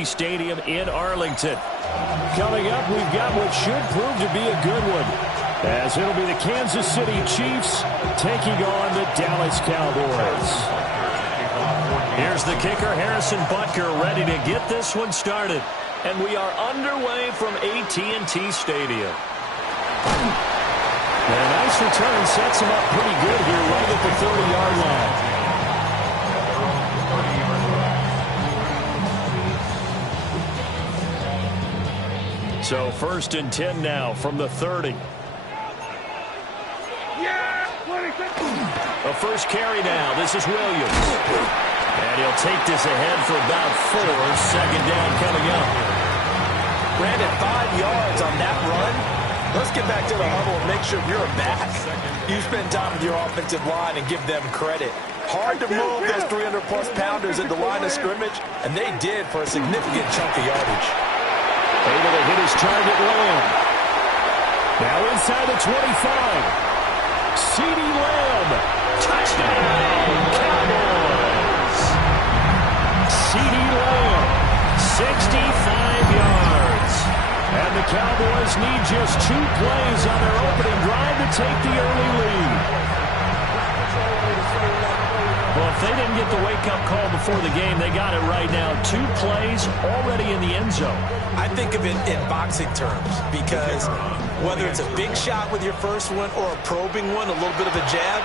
AT&T Stadium in Arlington. Coming up, we've got what should prove to be a good one, as it'll be the Kansas City Chiefs taking on the Dallas Cowboys. Here's the kicker, Harrison Butker, ready to get this one started. And we are underway from AT&T Stadium. And a nice return sets him up pretty good here right at the 30-yard line. So 1st and 10 now from the 30. A first carry now. This is Williams. And he'll take this ahead for about 4. 2nd down coming up. Brandon, 5 yards on that run. Let's get back to the huddle and make sure you're back. You spend time with your offensive line and give them credit. Hard to move those 300-plus pounders at the line of scrimmage, and they did for a significant chunk of yardage. Able to hit his target, Lamb. Now inside the 25. CeeDee Lamb. Touchdown, Cowboys. CeeDee Lamb, 65 yards. And the Cowboys need just 2 plays on their opening drive to take the early lead. Well, if they didn't get the wake-up call before the game, they got it right now. 2 plays already in the end zone. I think of it in boxing terms, because whether it's a big shot with your first one or a probing one, a little bit of a jab,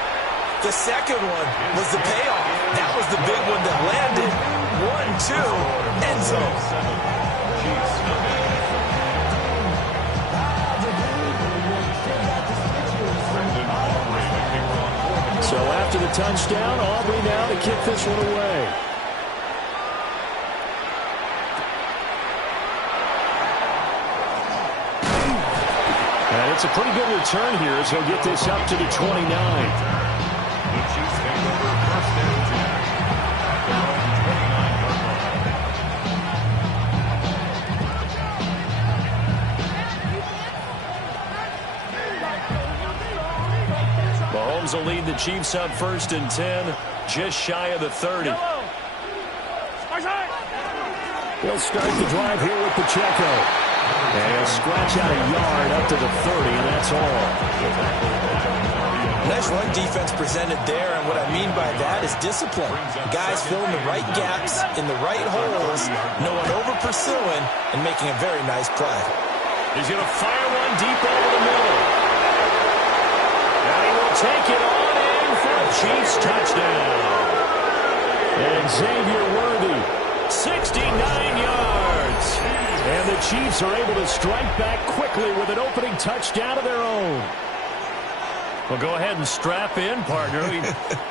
the second one was the payoff. That was the big one that landed. 1-2, end zone. So after the touchdown, Aubrey now to kick this one away. And it's a pretty good return here as he'll get this up to the 29. Mahomes will lead the Chiefs up 1st and 10, just shy of the 30. He'll start the drive here with Pacheco. And he'll scratch out a yard up to the 30, and that's all. Nice run defense presented there, and what I mean by that is discipline. Guys filling the right gaps in the right holes, no one over-pursuing, and making a very nice play. He's going to fire one deep over the middle. And he will take it on in for a Chiefs touchdown. And Xavier Worthy, 69 yards. And the Chiefs are able to strike back quickly with an opening touchdown of their own. Well, go ahead and strap in, partner.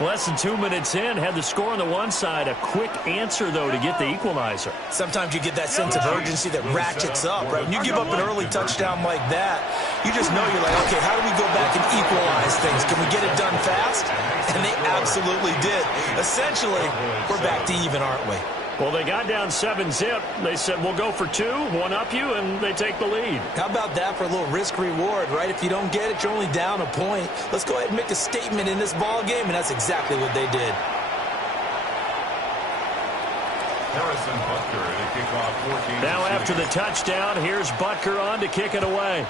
Less than 2 minutes in, had the score on the one side. A quick answer, though, to get the equalizer. Sometimes you get that sense of urgency that ratchets up, right? When you give up an early touchdown like that, you just know you're like, okay, how do we go back and equalize things? Can we get it done fast? And they absolutely did. Essentially, we're back to even, aren't we? Well, they got down 7-zip. They said, we'll go for 2, one up you, and they take the lead. How about that for a little risk-reward, right? If you don't get it, you're only down a point. Let's go ahead and make a statement in this ball game, and that's exactly what they did. Harrison Butker to kick off 14. Now after the touchdown, here's Butker on to kick it away.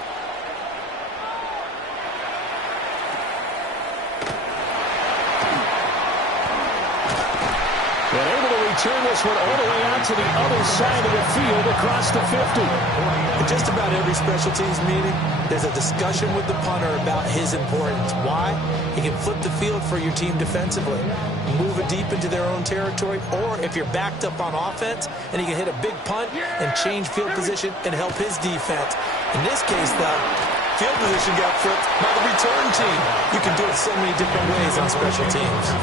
And able to return this one all the way out to the other side of the field across the 50. In just about every special teams meeting, there's a discussion with the punter about his importance. Why? He can flip the field for your team defensively, move it deep into their own territory, or if you're backed up on offense, and he can hit a big punt and change field position and help his defense. In this case, though, field position got flipped by the return team. You can do it so many different ways on special teams.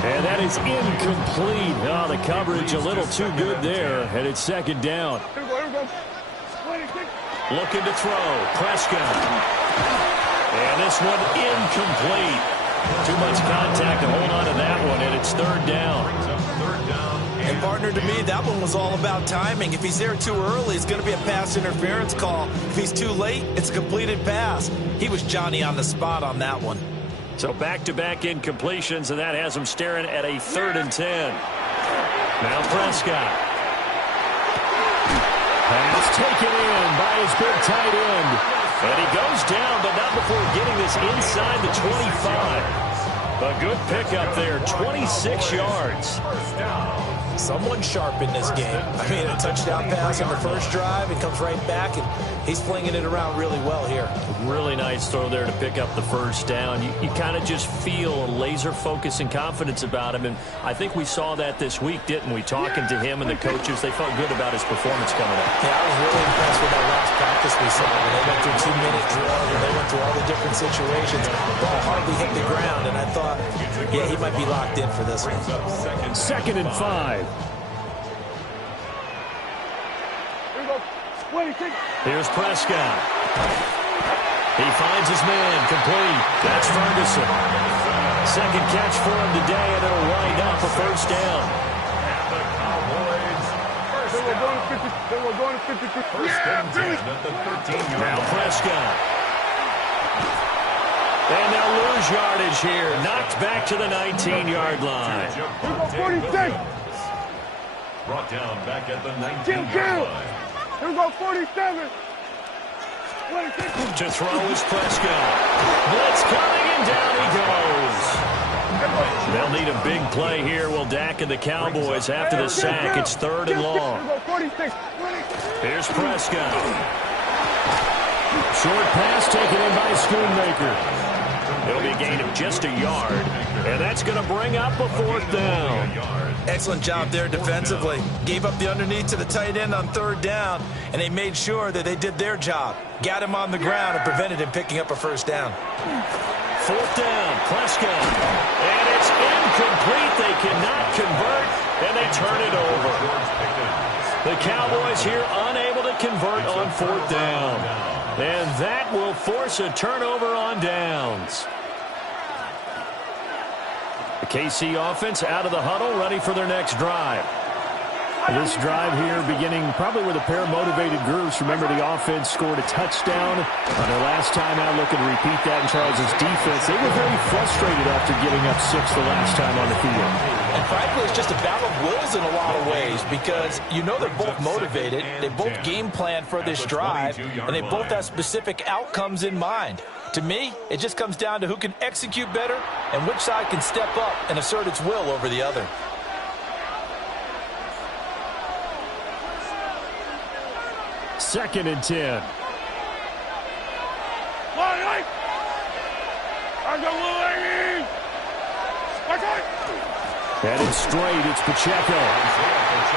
And that is incomplete. Oh, the coverage a little too good there. And it's 2nd down. Looking to throw. Prescott. And this one incomplete. Too much contact to hold on to that one, and it's 3rd down. And partner, to me, that one was all about timing. If he's there too early, it's going to be a pass interference call. If he's too late, it's a completed pass. He was Johnny on the spot on that one. So back-to-back incompletions, and that has him staring at a 3rd and 10. Now Prescott. taken in by his big tight end. And he goes down, but not before getting this inside the 25. A good pickup there, 26 yards. Someone sharp in this game. I mean, a touchdown pass on the first drive. It comes right back, and he's flinging it around really well here. Really nice throw there to pick up the first down. You kind of just feel a laser focus and confidence about him, and I think we saw that this week, didn't we? Talking to him and the coaches, they felt good about his performance coming up. Yeah, I was really impressed with that last practice we saw. When they went through 2-minute drill, and they went through all the different situations. Ball hardly hit the ground, and I thought, yeah, he might be locked in for this one. 2nd and 5. Here's Prescott. He finds his man, complete. That's Ferguson. Second catch for him today, and it'll wind up a first down. And the Cowboys first and 10 at the 13-yard Now line. Prescott. And they'll lose yardage here. Knocked back to the 19-yard line. Brought down back at the 19-yard line. Here we go, 47. To throw is Prescott. Blitz coming, and down he goes. They'll need a big play here. Will Dak and the Cowboys after the sack. It's 3rd and long. Here's Prescott. Short pass taken in by Schoonmaker. It'll be a gain of just a yard, and that's going to bring up a 4th down. Excellent job there defensively. Gave up the underneath to the tight end on 3rd down, and they made sure that they did their job. Got him on the ground and prevented him picking up a first down. 4th down, Prescott. And it's incomplete. They cannot convert, and they turn it over. The Cowboys here unable to convert on 4th down. And that will force a turnover on downs. The KC offense out of the huddle, ready for their next drive. This drive here beginning probably with a pair of motivated groups. Remember, the offense scored a touchdown on their last time out, looking to repeat that in Charles' defense. They were very frustrated after giving up 6 the last time on the field. And frankly, it's just a battle of wills in a lot of ways because you know they're both motivated. They both game plan for this drive, and they both have specific outcomes in mind. To me, it just comes down to who can execute better and which side can step up and assert its will over the other. Second and 10. Headed straight, it's Pacheco.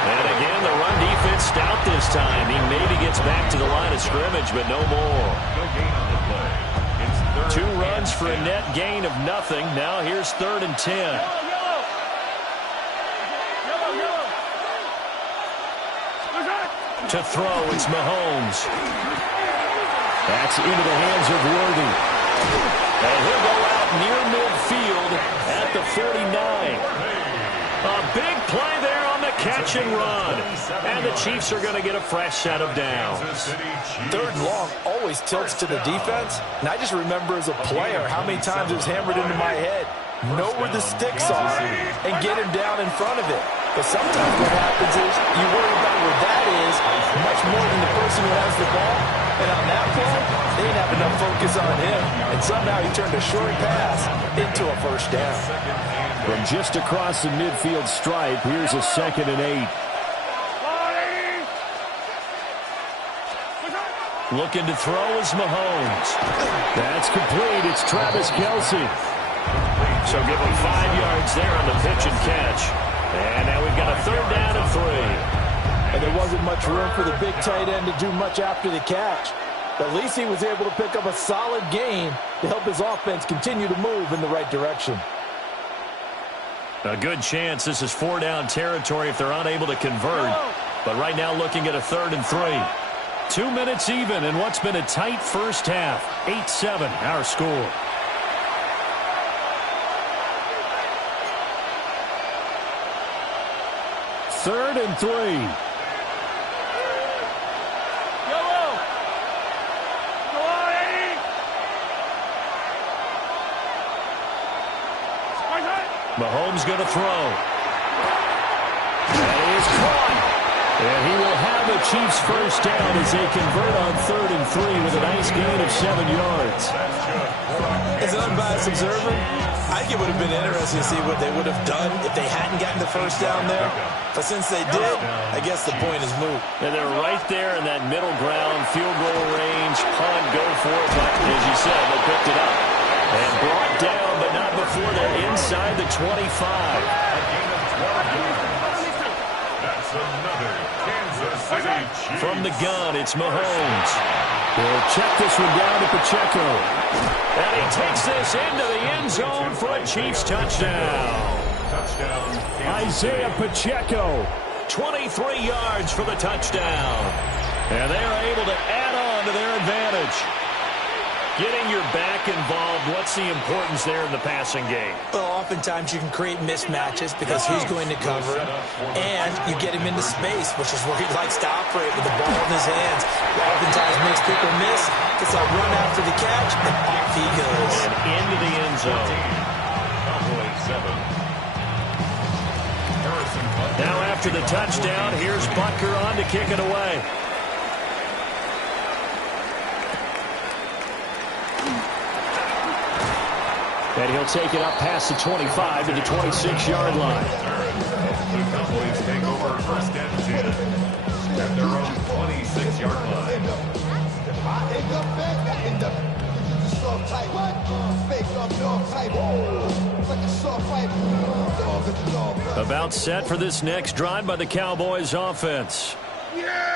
And again, the run defense stout this time. He maybe gets back to the line of scrimmage, but no more. 2 runs for a net gain of nothing. Now here's 3rd and 10. To throw, it's Mahomes. That's into the hands of Worthy. And he'll go out near midfield at the 49. A big play there on the catch and run. And the Chiefs are going to get a fresh set of downs. 3rd and long always tilts to the defense. And I just remember as a player how many times it was hammered into my head. Know where the sticks are and get him down in front of it. But sometimes what happens is you worry about where that is much more than the person who has the ball. And on that play, they didn't have enough focus on him. And somehow he turned a short pass into a first down. From just across the midfield stripe, here's a 2nd and 8. Looking to throw is Mahomes. That's complete. It's Travis Kelce. So give him 5 yards there on the pitch and catch. And now we've got a 3rd down and 3. And there wasn't much room for the big tight end to do much after the catch. But at least he was able to pick up a solid gain to help his offense continue to move in the right direction. A good chance this is 4-down territory if they're unable to convert. But right now looking at a 3rd and 3. 2 minutes even in what's been a tight first half. 8-7 our score. Third and 3. Mahomes going to throw. That is caught. And he will have it Chiefs first down as they convert on 3rd and 3 with a nice gain of 7 yards. As an unbiased observer, I think it would have been interesting to see what they would have done if they hadn't gotten the first down there. But since they did, I guess the point is moot. And they're right there in that middle ground, field goal range, punt, go for it. But as you said, they picked it up. And brought down, but not before they're inside the 25. A gain of 12 yards. That's another Kansas City Chiefs. From the gun, it's Mahomes. He'll check this one down to Pacheco. And he takes this into the end zone for a Chiefs touchdown. Touchdown, Isaiah Pacheco, 23 yards for the touchdown. And they are able to add on to their advantage. Getting your back involved, what's the importance there in the passing game? Well, oftentimes you can create mismatches because who's going to cover him, and you get him into space, which is where he likes to operate with the ball in his hands. Oftentimes makes people miss, gets that run after the catch, and off he goes. And into the end zone. Cowboys 7. Now after the touchdown, here's Butker on to kick it away. And he'll take it up past the 25 to the 26-yard line. The Cowboys take over first and 10 at their own 26-yard line. About set for this next drive by the Cowboys offense.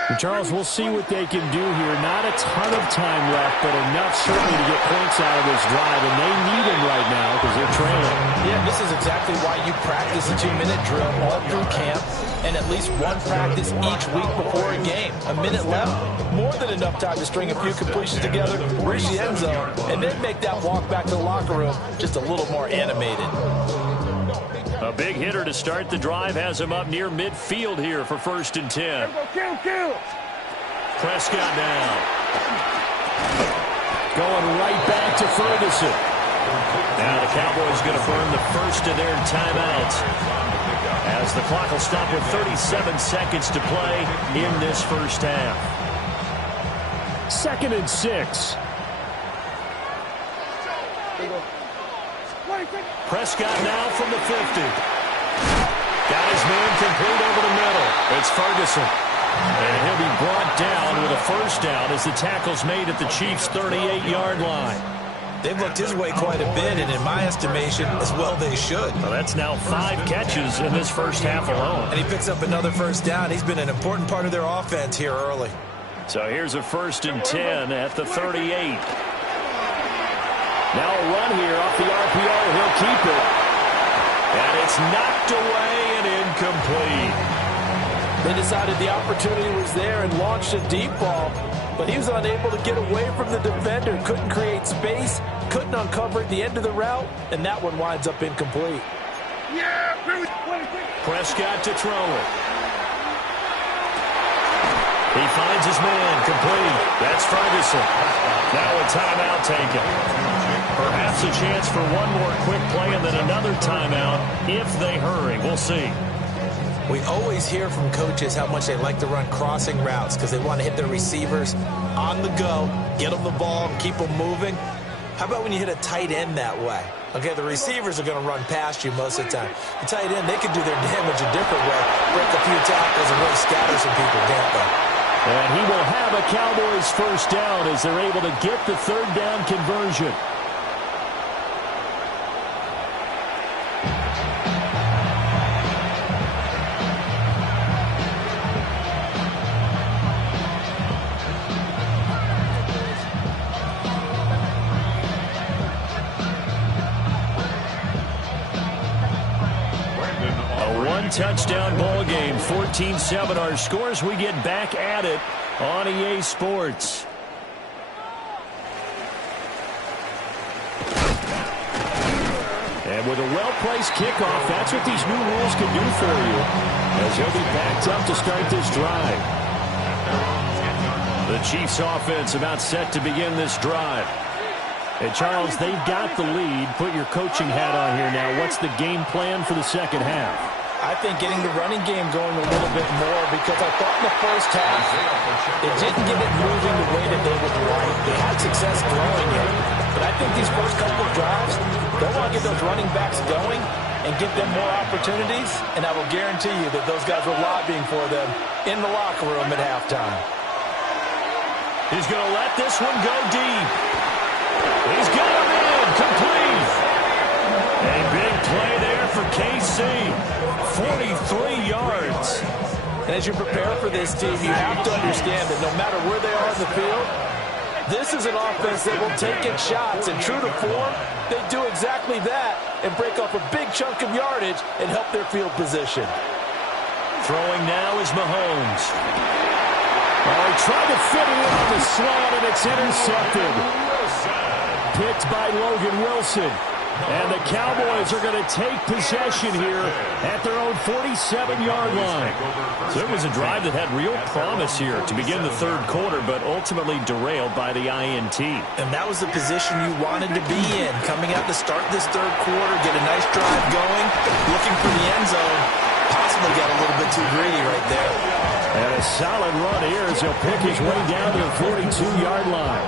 And Charles, we'll see what they can do here. Not a ton of time left, but enough certainly to get points out of this drive, and they need them right now because they're trailing. Yeah, this is exactly why you practice a 2-minute drill all through camp and at least one practice each week before a game. A minute left, more than enough time to string a few completions together, reach the end zone, and then make that walk back to the locker room just a little more animated. A big hitter to start the drive has him up near midfield here for 1st and 10. Kill. Prescott now. Going right back to Ferguson. Now the Cowboys going to burn the first of their timeouts as the clock will stop with 37 seconds to play in this first half. 2nd and 6. Prescott now from the 50. Got his man complete over the middle. It's Ferguson. And he'll be brought down with a first down as the tackle's made at the Chiefs' 38-yard line. They've looked his way quite a bit, and in my estimation, as well they should. Well, that's now 5 catches in this first half alone. And he picks up another first down. He's been an important part of their offense here early. So here's a 1st and 10 at the 38. Now a run here off the RPO. He'll keep it. And it's knocked away and incomplete. They decided the opportunity was there and launched a deep ball, but he was unable to get away from the defender. Couldn't create space, couldn't uncover at the end of the route, and that one winds up incomplete. Prescott to throw it. He finds his man complete. That's Ferguson. Now a timeout taken. Perhaps a chance for one more quick play and then another timeout if they hurry. We'll see. We always hear from coaches how much they like to run crossing routes because they want to hit their receivers on the go, get them the ball, keep them moving. How about when you hit a tight end that way? Okay, the receivers are going to run past you most of the time. The tight end, they can do their damage a different way, break a few tackles and really scatter some people, can't they? And he will have a Cowboys first down as they're able to get the 3rd down conversion. Touchdown ball game, 14-7 our scores. We get back at it on EA Sports. And with a well-placed kickoff, that's what these new rules can do for you, as he'll be backed up to start this drive. The Chiefs offense about set to begin this drive. And Charles, they've got the lead. Put your coaching hat on here now. What's the game plan for the second half? I think getting the running game going a little bit more, because I thought in the first half it didn't get it moving the way that they would like. They had success throwing it, but I think these first couple of drives, they want to get those running backs going and give them more opportunities, and I will guarantee you that those guys were lobbying for them in the locker room at halftime. He's going to let this one go deep. He's got him in, complete. A big play there for KC, 43 yards. And as you prepare for this team, you have to understand that no matter where they are in the field, this is an offense that will take its shots, and true to form, they do exactly that and break off a big chunk of yardage and help their field position. Throwing now is Mahomes. Oh, he tried to fit it in on the slant, and it's intercepted. Picked by Logan Wilson. And the Cowboys are going to take possession here at their own 47-yard line. So it was a drive that had real promise here to begin the third quarter, but ultimately derailed by the INT. And that was the position you wanted to be in, coming out to start this third quarter, get a nice drive going, looking for the end zone. Possibly got a little bit too greedy right there. And a solid run here as he'll pick his way down to the 42-yard line.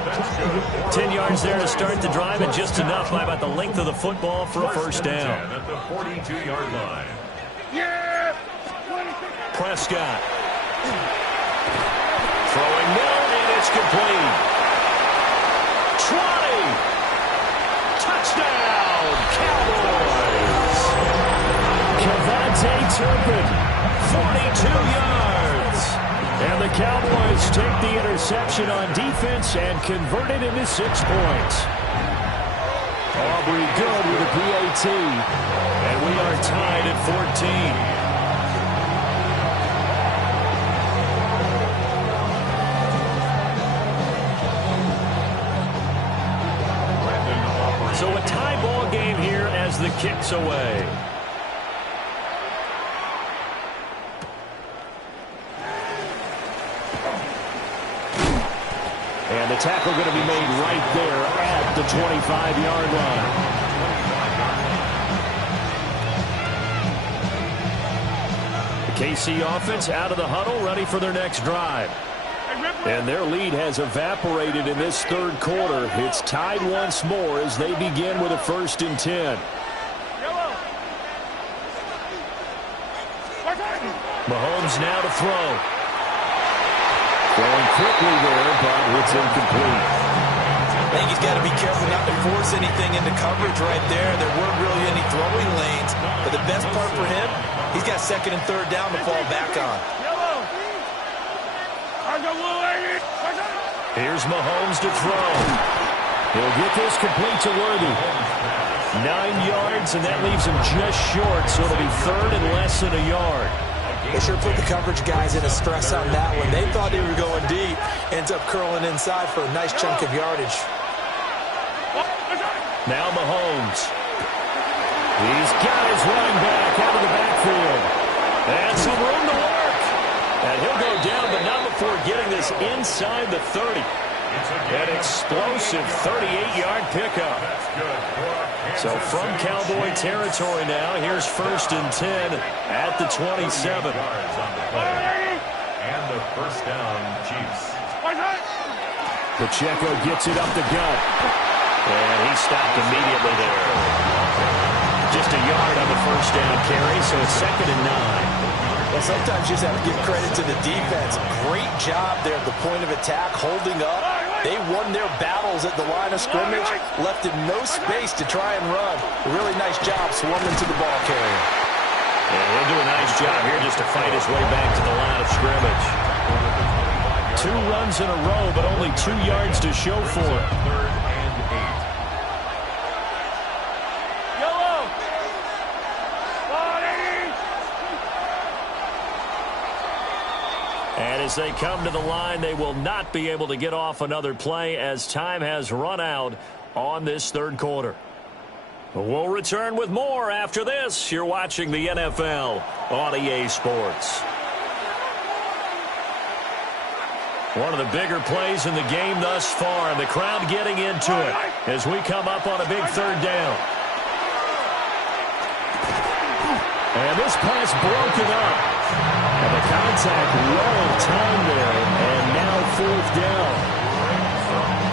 10 yards there to start the drive, and just enough by about the length of the football for a first down. At the 42-yard line. Prescott. Throwing down, and it's complete. 20. Touchdown, Cowboys. Kevontae Turpin, 42 yards. And the Cowboys take the interception on defense and convert it into 6 points. Aubrey good with a PAT. And we are tied at 14. So a tie ball game here as the kick's away. And the tackle going to be made right there at the 25-yard line. The KC offense out of the huddle, ready for their next drive. And their lead has evaporated in this third quarter. It's tied once more as they begin with a 1st and 10. Mahomes now to throw. Throwing quickly there, but it's incomplete. I think he's got to be careful not to force anything into coverage right there. There weren't really any throwing lanes. But the best part for him, he's got 2nd and 3rd down to fall back on. Here's Mahomes to throw. He'll get this complete to Worthy. 9 yards, and that leaves him just short, so it'll be 3rd and less than a yard. They sure put the coverage guys in a stress on that one. They thought they were going deep. Ends up curling inside for a nice chunk of yardage. Now Mahomes. He's got his running back out of the backfield. And some room to work. And he'll go down, but not before getting this inside the 30. An explosive 38-yard pickup. So from Cowboy territory now, here's 1st and 10 at the 27. And the first down, Chiefs. Pacheco gets it up the gut. And he stopped immediately there. Just a yard on the first down carry, so it's 2nd and 9. Well, sometimes you just have to give credit to the defense. Great job there at the point of attack, holding up. They won their battles at the line of scrimmage, left him no space to try and run. A really nice job swarming to the ball carrier. And he'll do a nice job here just to fight his way back to the line of scrimmage. 2 runs in a row, but only 2 yards to show for it. 3rd and 8. Yellow. And as they come to the line, they will not be able to get off another play as time has run out on this third quarter. We'll return with more after this. You're watching the NFL on EA Sports. One of the bigger plays in the game thus far, and the crowd getting into it as we come up on a big 3rd down. And this pass broken up. And the contact well timed there. And now 4th down.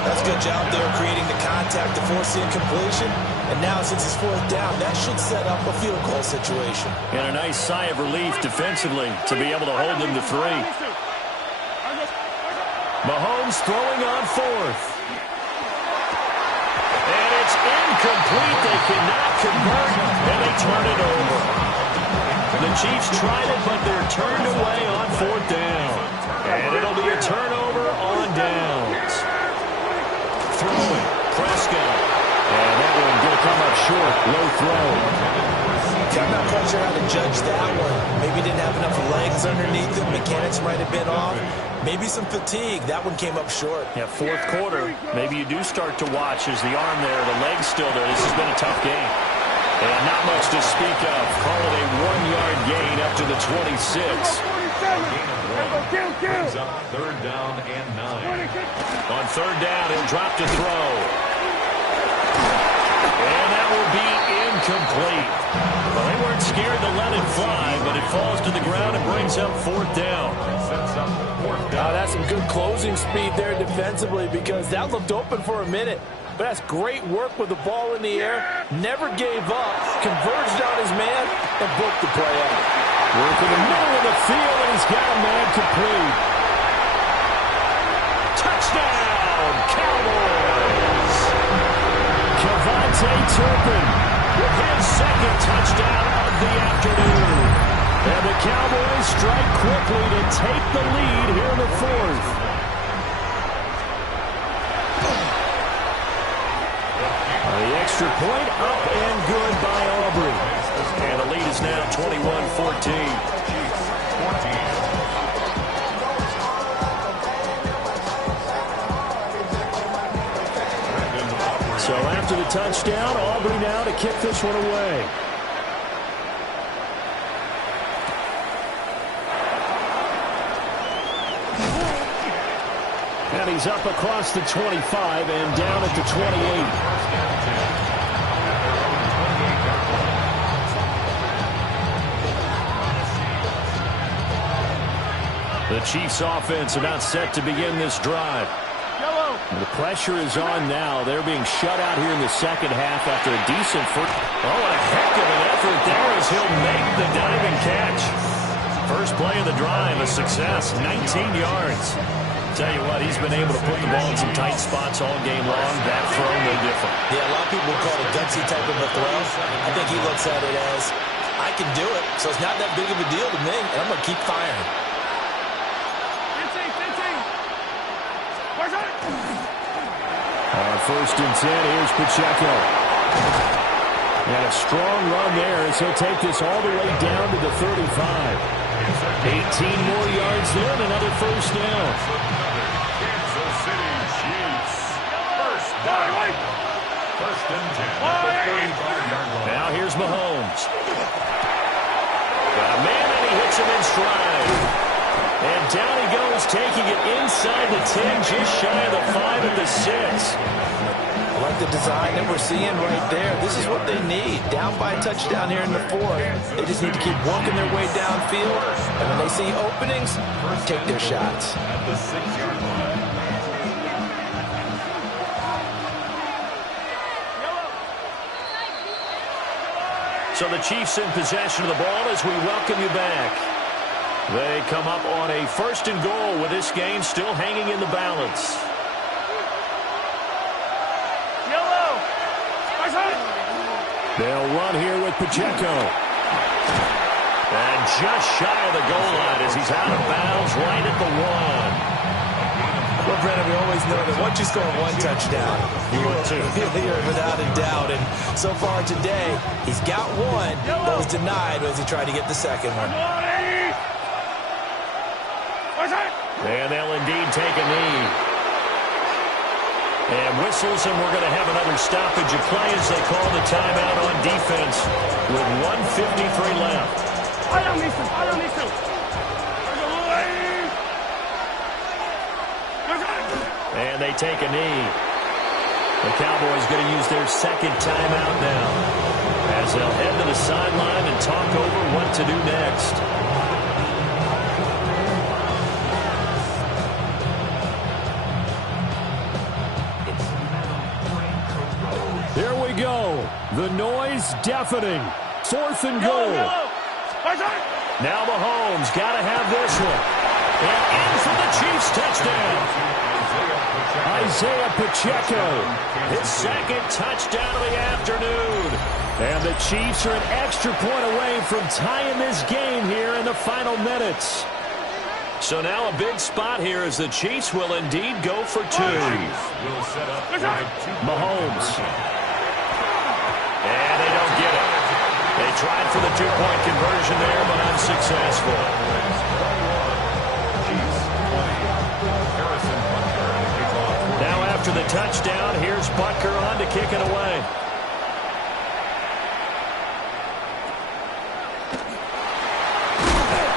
That's a good job there creating the contact to force the incompletion. And now since it's 4th down, that should set up a field goal situation. And a nice sigh of relief defensively to be able to hold them to 3. Mahomes throwing on 4th. And it's incomplete. They cannot convert, and they turn it over. The Chiefs tried it, but they're turned away on 4th down. And it'll be a turnover on downs. Throwing, Prescott. And that one going to come up short. Low throw. I'm not quite sure how to judge that one. Maybe didn't have enough legs underneath him. Mechanics might have been off. Maybe some fatigue. That one came up short. Yeah, 4th quarter. Maybe you do start to watch as the arm there, the leg's still there. This has been a tough game. And not much to speak of. Call it a 1-yard gain up to the 26. Brings up 3rd down and 9. On 3rd down, he'll drop to throw. And that will be incomplete. Well, they weren't scared to let it fly, but it falls to the ground and brings up 4th down. That's some good closing speed there defensively because that looked open for a minute. But that's great work with the ball in the air. Never gave up, converged on his man, and booked the play out. Work in the middle of the field, and he's got a man complete. Touchdown, Cowboys! Kevontae Turpin with his 2nd touchdown of the afternoon. And the Cowboys strike quickly to take the lead here in the 4th. The extra point up and good by Aubrey. And the lead is now 21-14. So after the touchdown, Aubrey now to kick this one away. And he's up across the 25 and down at the 28. The Chiefs offense about set to begin this drive. The pressure is on now. They're being shut out here in the 2nd half after a decent first. Oh, what a heck of an effort there as he'll make the diving catch. First play of the drive, a success, 19 yards. Tell you what, he's been able to put the ball in some tight spots all game long. That throw, no different. Yeah, a lot of people call it a gutsy type of a throw. I think he looks at it as, I can do it, so it's not that big of a deal to me, and I'm going to keep firing. On 1st and 10, here's Pacheco. And a strong run there as he'll take this all the way down to the 35. 18 more yards there and another 1st down. Kansas City Chiefs. First down. 1st and 10 at the 35-yard line. Now here's Mahomes. Got a man and he hits him in stride. And down he goes, taking it inside the 10, just shy of the 5 at the 6. I like the design that we're seeing right there. This is what they need. Down by a touchdown here in the 4th. They just need to keep working their way downfield. And when they see openings, take their shots. At the 6-yard line. So the Chiefs in possession of the ball as we welcome you back. They come up on a 1st and goal with this game still hanging in the balance. They'll run here with Pacheco. And just shy of the goal line as he's out of bounds right at the 1. Well, Brennan, we always know that once you score 1 touchdown, you're without a doubt. And so far today, he's got 1, but was denied as he tried to get the 2nd one. And they'll indeed take a knee. And whistles, and we're going to have another stoppage of play as they call the timeout on defense with 1:53 left. And they take a knee. The Cowboys going to use their 2nd timeout now. as they'll head to the sideline and talk over what to do next. Here we go. The noise deafening. 4th and goal. Now Mahomes got to have this one. And in for the Chiefs touchdown. Isaiah Pacheco, his 2nd touchdown of the afternoon. And the Chiefs are an extra point away from tying this game here in the final minutes. So now a big spot here as the Chiefs will indeed go for 2. Mahomes. And they don't get it. They tried for the 2-point conversion there, but unsuccessful. Now after the touchdown, here's Butker on to kick it away.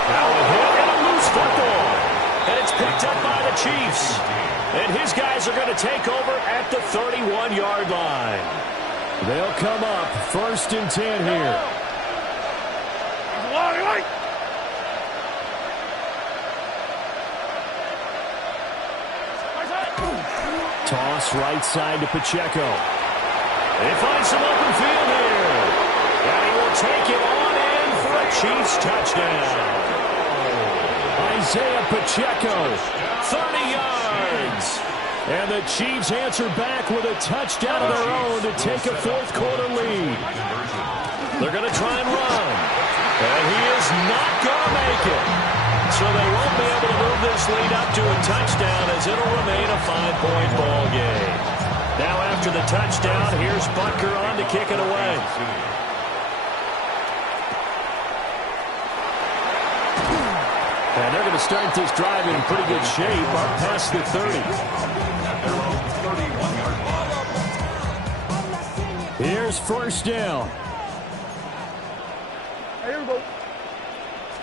Now a hit and a loose football. And it's picked up by the Chiefs. And his guys are going to take over at the 31-yard line. They'll come up 1st and 10 here. Toss right side to Pacheco. They find some open field here. And he will take it on in for a Chiefs touchdown. Isaiah Pacheco, 30 yards. And the Chiefs answer back with a touchdown of their own to take a 4th quarter lead. They're going to try and run. And he is not going to make it. So they won't be able to move this lead up to a touchdown as it'll remain a 5-point ball game. Now after the touchdown, here's Butker on to kick it away. And they're going to start this drive in pretty good shape up past the 30. Here's 1st down. Here we go.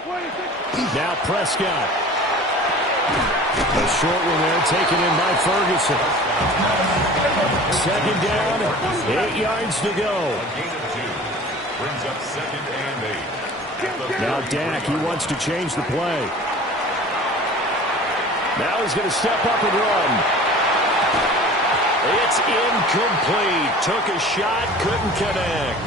26. Now Prescott. A short one there taken in by Ferguson. 2nd down, 8 yards to go. Brings up 2nd and 8. Now Dak, he wants to change the play. Now he's going to step up and run. It's incomplete. Took a shot, couldn't connect.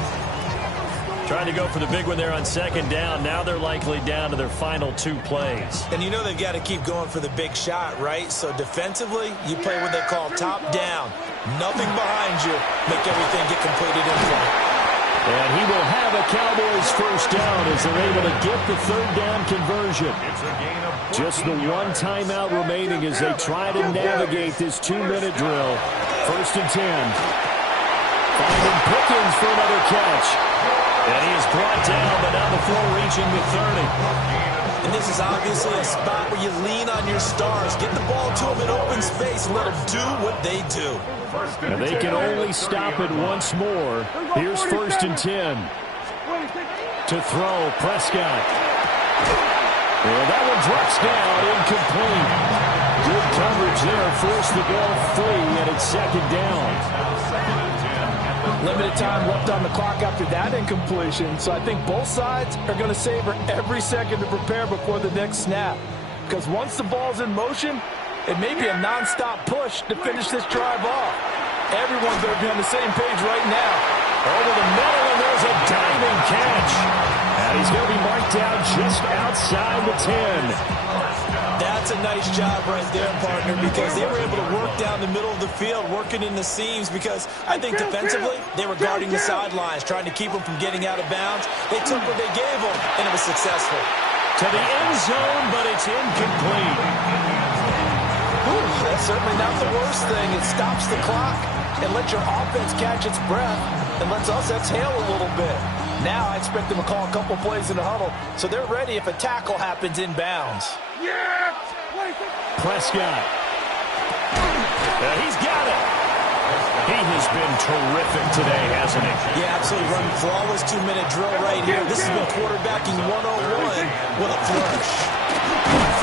Trying to go for the big one there on 2nd down. Now they're likely down to their final 2 plays. And you know they've got to keep going for the big shot, right? So defensively, you play what they call top down. Nothing behind you. Make everything get completed in front. And he will have a Cowboys 1st down as they're able to get the 3rd down conversion. Just the 1 timeout remaining as they try to navigate this 2-minute drill. 1st and 10. Finding Pickens for another catch. And he is brought down, but not before reaching the 30. And this is obviously a spot where you lean on your stars. Get the ball to them in open space and let them do what they do. And they can only stop it once more. Here's 1st and 10. To throw, Prescott. Well, that one drops down, incomplete. Good coverage there, forced the ball free, and it's 2nd down. Limited time left on the clock after that incompletion, so I think both sides are going to savor every second to prepare before the next snap. Because once the ball's in motion, it may be a nonstop push to finish this drive off. Everyone's going to be on the same page right now. Over the middle, and there's a diving catch. And he's going to be marked down just outside the 10. That's a nice job right there, partner, because they were able to work down the middle of the field, working in the seams, because I think defensively they were guarding the sidelines, trying to keep them from getting out of bounds. They took what they gave them, and it was successful. To the end zone, but it's incomplete. That's certainly not the worst thing. It stops the clock and lets your offense catch its breath and lets us exhale a little bit. Now I expect them to call a couple plays in the huddle, so they're ready if a tackle happens inbounds. Yeah! Prescott. He's got it. He has been terrific today, hasn't he? Yeah, absolutely. Running flawless 2-minute drill right here. This has been quarterbacking 101 with a flourish.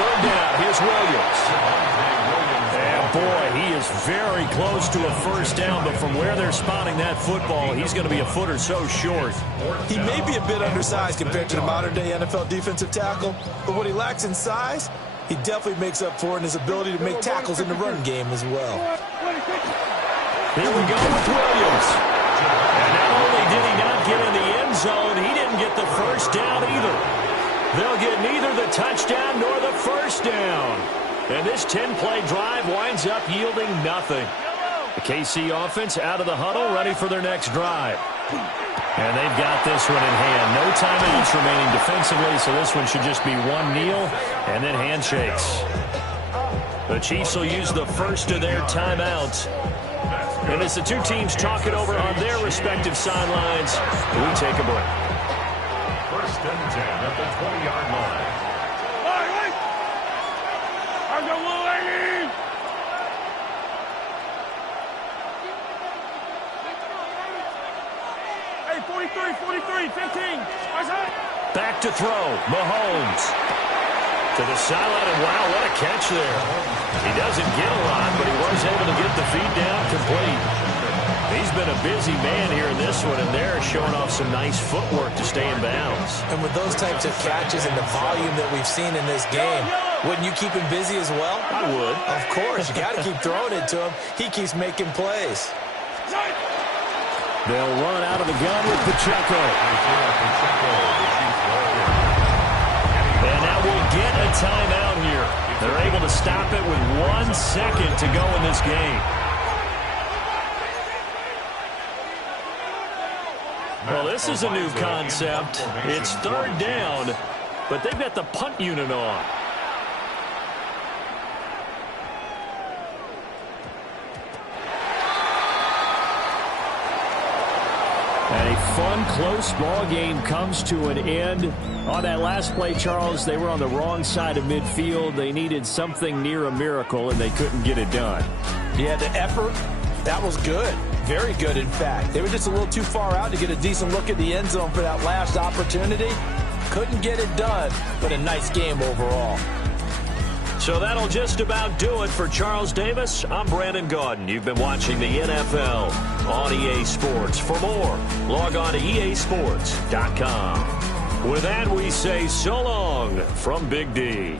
3rd down. Here's Williams. And Boy, he is very close to a first down, but from where they're spotting that football, he's going to be a foot or so short. He may be a bit undersized compared to the modern-day NFL defensive tackle, but what he lacks in size, he definitely makes up for in his ability to make tackles in the run game as well. Here we go with Williams. And not only did he not get in the end zone, he didn't get the first down either. They'll get neither the touchdown nor the first down. And this 10-play drive winds up yielding nothing. The KC offense out of the huddle, ready for their next drive. And they've got this one in hand. No timeouts remaining defensively, so this one should just be one kneel and then handshakes. The Chiefs will use the first of their timeouts. And as the two teams talk it over on their respective sidelines, we take a break. First and 10 at the 20-yard line. Hey, 43, 15. Back to throw. Mahomes. To the sideline, and wow, what a catch there. He doesn't get a lot, but he was able to get the feet down complete. He's been a busy man here in this one, and they're showing off some nice footwork to stay in bounds. And with those types of catches and the volume that we've seen in this game, wouldn't you keep him busy as well? I would. Of course. You got to keep throwing it to him. He keeps making plays. They'll run out of the gun with Pacheco. And now we'll get a timeout here. They're able to stop it with 1 second to go in this game. Well, this is a new concept. It's third down, but they've got the punt unit on. And a fun, close ball game comes to an end. On that last play, Charles, they were on the wrong side of midfield. They needed something near a miracle, and they couldn't get it done. Yeah, the effort, that was good. Very good, in fact. They were just a little too far out to get a decent look at the end zone for that last opportunity. Couldn't get it done, but a nice game overall. So that'll just about do it for Charles Davis. I'm Brandon Gaudin. You've been watching the NFL on EA Sports. For more, log on to easports.com. With that, we say so long from Big D.